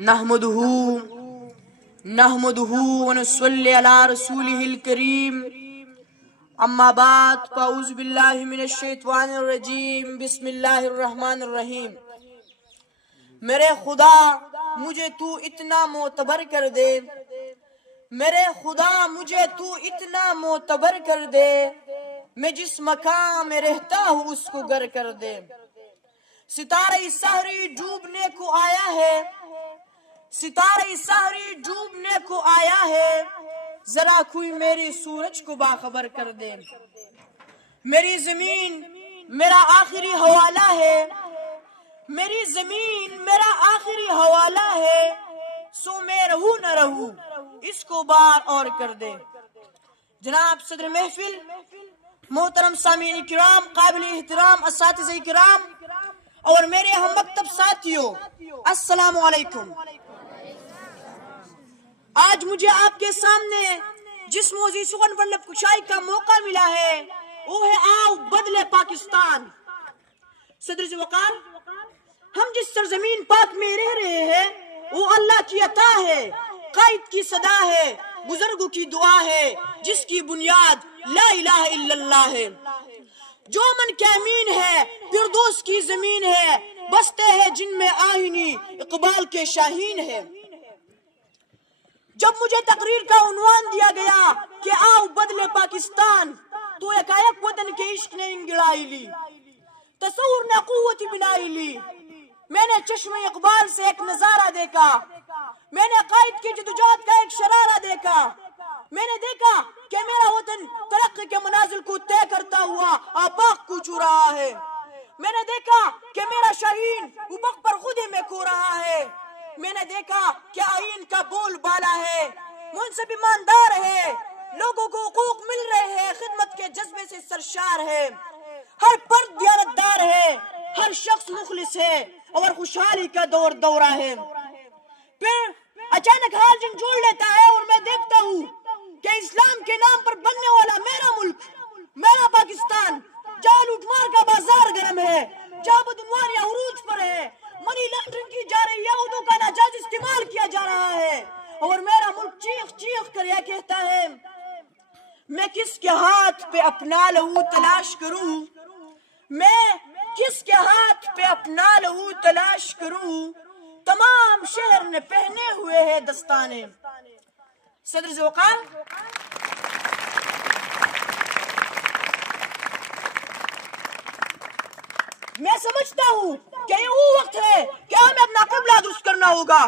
نحمده ونصلي على رسوله الكريم اما بعد فاعوذ باللہ من الشیطان الرجیم بسم اللہ الرحمن الرحیم۔ میرے خدا مجھے تو اتنا معتبر کر دے، میرے خدا مجھے تو اتنا معتبر کر دے، میں جس مقام میں رہتا ہوں اس کو گر کر دے۔ ستارہ سحری ڈوبنے کو آیا ہے، ستارہ سحری ڈوبنے کو آیا ہے، ذرا کوئی میری سورج کو باخبر کر دے۔ میری زمین میرا آخری حوالہ ہے، میری زمین میرا آخری حوالہ ہے، سو میں رہوں نہ رہوں اس کو بار اور کر دے۔ جناب صدر محفل، محترم سامعین کرام، قابل احترام اساتذہ کرام اور میرے ہم مکتب ساتھیوں، السلام علیکم۔ آج مجھے آپ کے سامنے جس موضوع سخن پر لب کشائی کا موقع ملا ہے وہ ہے آؤ بدلے پاکستان۔ صدر سے وقار، ہم جس سرزمین پاک میں رہ رہے ہیں وہ اللہ کی عطا ہے، قائد کی صدا ہے، بزرگوں کی دعا ہے، جس کی بنیاد لا الہ الا اللہ ہے۔ جو من کے امین ہے، فردوس کی زمین ہے، بستے ہیں جن میں آئینی اقبال کے شاہین ہے۔ جب مجھے تقریر کا عنوان دیا گیا کہ آؤ بدلے پاکستان، تو ایک وطن کے عشق نے انگڑائی لی، تصور نے قوت بنائی لی۔ میں نے چشم اقبال سے ایک نظارہ دیکھا، میں نے قائد کی جدوجہد کا ایک شرارہ دیکھا، میں نے دیکھا کہ میرا وطن ترقی کے منازل کو طے کرتا ہوا آفاق کو چھو رہا ہے۔ میں نے دیکھا کہ میرا شاہین افق پر خودی میں کھو رہا ہے۔ میں نے دیکھا کہ آئین کا بول بالا ہے، منصب ایماندار ہے، لوگوں کو حقوق مل رہے ہیں، خدمت کے جذبے سے سرشار ہے، ہر فرد دیانتدار ہے، ہر شخص مخلص ہے اور خوشحالی کا دور دورہ ہے۔ پھر اچانک حال جھنجھوڑ لیتا ہے اور میں دیکھتا ہوں کہ اسلام کے نام پر بننے والا میرا ملک، میرا پاکستان، جہاں لوٹ مار کا بازار گرم ہے، جہاں بدعنوانیاں عروج پر ہے، منی لانڈرنگ کی جا رہی ہے، یہودوں کا ناجائز استعمال کیا جا رہا ہے، اور میرا ملک چیخ چیخ کر یہ کہتا ہے میں کس کے ہاتھ پہ اپنا لہو تلاش کروں، میں کس کے ہاتھ پہ اپنا لہو تلاش کروں، تمام شہر نے پہنے ہوئے ہیں دستانے۔ صدر ذوقار، میں سمجھتا ہوں کہ یہ وہ وقت ہے کہ ہمیں اپنا قبلہ درست کرنا ہوگا۔